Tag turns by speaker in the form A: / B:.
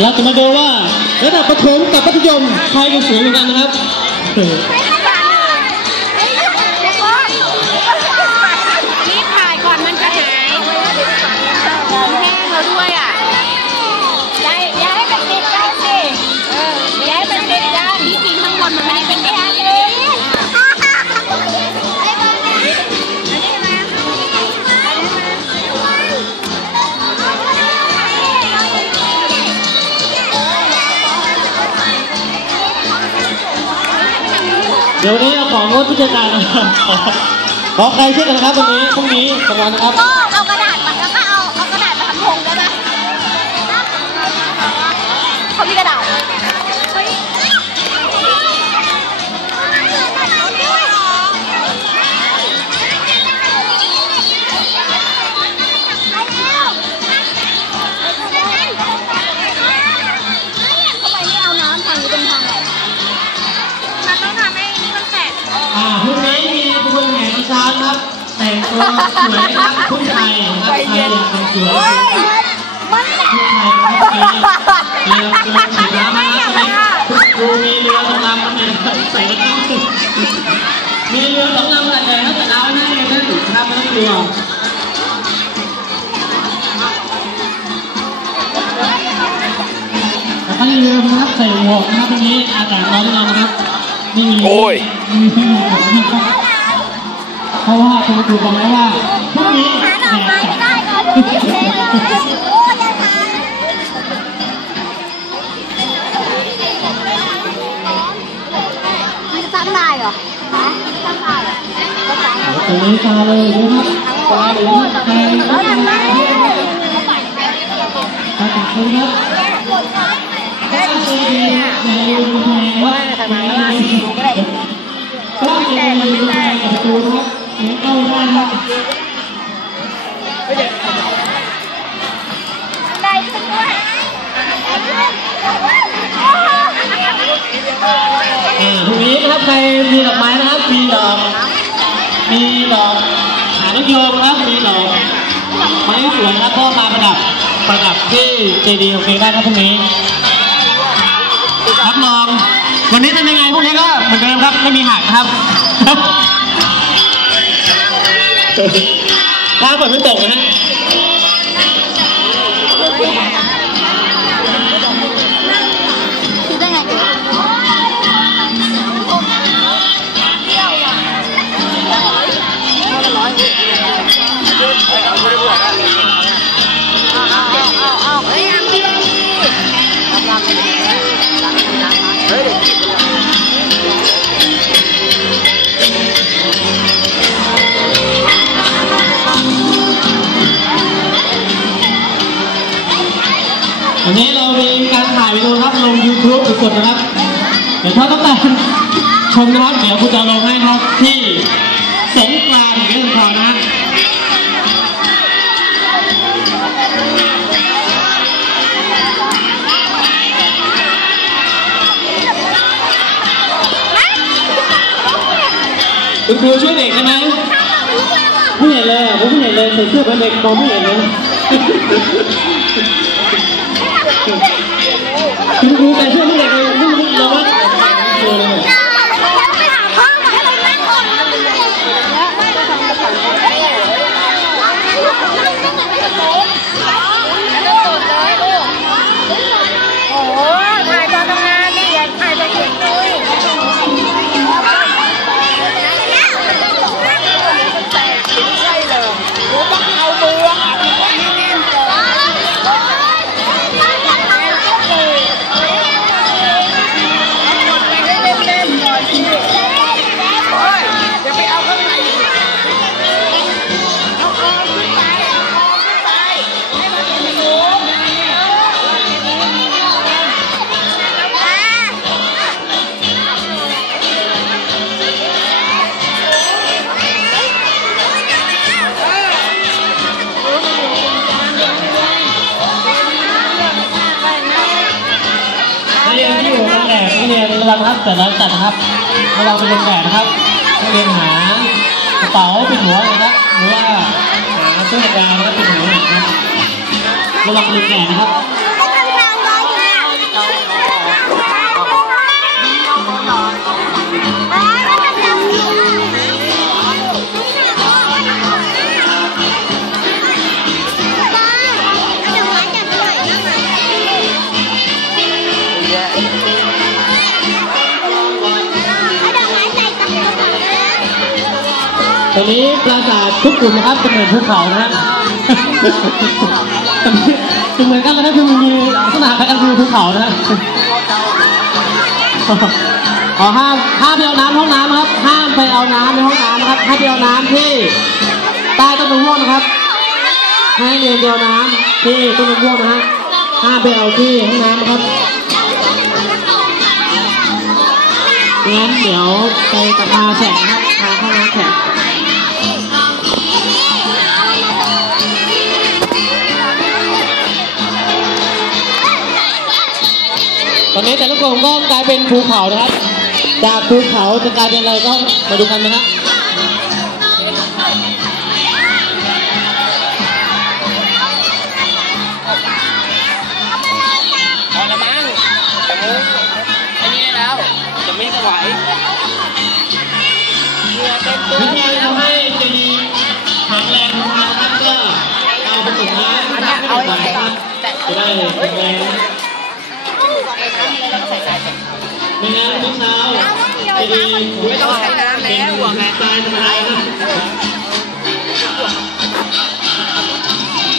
A: เราจะมาดูว่าระดับประถมกับมัธยมใครจะสวยกว่ากันนะครับ เดี๋
B: ย
A: ววันนี้เราของงดผู้จัดการนะครับขอขอใครช่วยกันนะครับวันนี้พรุ่งนี้สำคัญนะครับ
B: ก็เอากระดาษมาแล้วก็เอาเอากระดาษมาทำธงได้ไหมเขามีกระดาษ แต่
A: งตัวสวยครับผู้ชายครับใครอยากแต่งสวย
B: มันแตก
A: ผู้ชายนะครับเรือเรือฉีดน้ำนะครับดูมีเรือสำรำนะครับใส่กระเป๋ามีเรือสำรำขนาดใหญ่ครับแต่น้ำไม่ให้เล่นะครับไม่ต้องกลัวแล้วก็อย่าลืมนะครับใส่หมวกนะครับวันนี้อากาศร้อนเรานะครับไม่
C: โอ้ย
A: เพราะว่าคุณครูบอกไว้ว่าพรุ่งนี้
B: หาหน่อ
A: แด
B: ไม้
A: ด
B: ไม่
A: จั
B: ได้
A: ด
B: ก่อนที่เสียเลยโอ้ยจะทานมันจะตั้งได้เหรอฮะตั้งได้เหรอก็ตั้ง
A: ตรงนี้ตาเลยนะครับตาเลยนะครับใคร
B: แล้วทำไม
A: ตาตัดเลยครับถ้าเจดีอย่าลืมแทงว่าทำไมว่าต้องเจดีอย่าลืมแทงกับประตูนะครับเสียงเข้าได้ครับ
B: ได้ขึ้นด้วย
A: อ่าพรุ่งนี้นะครับใครมีดอกไม้นะครับ มีดอก มีดอกหางนกโยงนะครับ มีดอกไม้สวยนะครับก็มาประดับ ประดับที่เจดีย์โอเคได้ครับพรุ่งนี้รับรอง วันนี้เป็นยังไงพรุ่งนี้ก็เหมือนเดิมครับ ไม่มีหักครับ ถ้าฝนไม่ตกนะฮะ
B: คิดได้ไงเอาเอาเอาเอาเฮ้ยอันนี้รับรับรับรับเฮ้ย
A: วันนี้เรามีการถ่ายวิดีโอครับลง YouTube สดๆนะครับ เดี๋ยวถ้าต้องการชมนะครับ เดี๋ยวคุณจะลงให้ครับที่สงกรานต์เรื่องข่าวนะคุณครูช่วยเด็กใช่ไหมไม่เห็นเลยผมไม่เห็นเลยใส่เสื้อเป็นเด็กมองไม่เห็นเลย คุณครูใส่ เว
B: ลานะ
A: ครับแต่ละจัดนะครับเราเป็นแบบนะครับนัเรียนหากระเป๋าเป็นหัวนะครับหรือว่าหาเสื้อแดงนะครัป็นหัวนะครับระวังเป็นแดดนะครับ
B: ไปันนางร้อยอยู่
A: ตอนนี้ปราสาททุกกลุ่มนะครับเป็นเหมือนภูเขานะฮะคือเหมือนกันนะคือมันมีลักษณะคล้ายกันคือภูเขานะฮะขอห้ามห้ามไปเอาน้ำห้องน้ำครับ ห้ามไปเอาน้ำในห้องน้ำนะครับห้ไปเอาน้ำที่ใต้ต้นมะม่วงนะครับให้เรียนเดียวน้ำที่ต้นมะม่วงนะฮะห้ามไปเอาที่ห้องน้ำนะครับงั้นเดี๋ยวไปกับมาแข่งนะครับพาเข้าน้ำแข่ง ตอนนี้แต่ละกลุ่มก็กลายเป็นภูเขานะครับ จากภูเขาจะกลายเป็นอะไรก็มาดูกันนะฮะ
C: พอละมั้งจะมุ้งอันนี้ได้แล้ว จะไม่ไหวเหงื่อเต็มตัว
A: วิธีทำให้เจดีย์แข็งแรงทำงานนะครับก็เอาผสมน้ำนะครับให้หน่อยนะครับจะได้แข็งแรง นะไม่งั้นทุกเช้าเจดีย์
C: ไ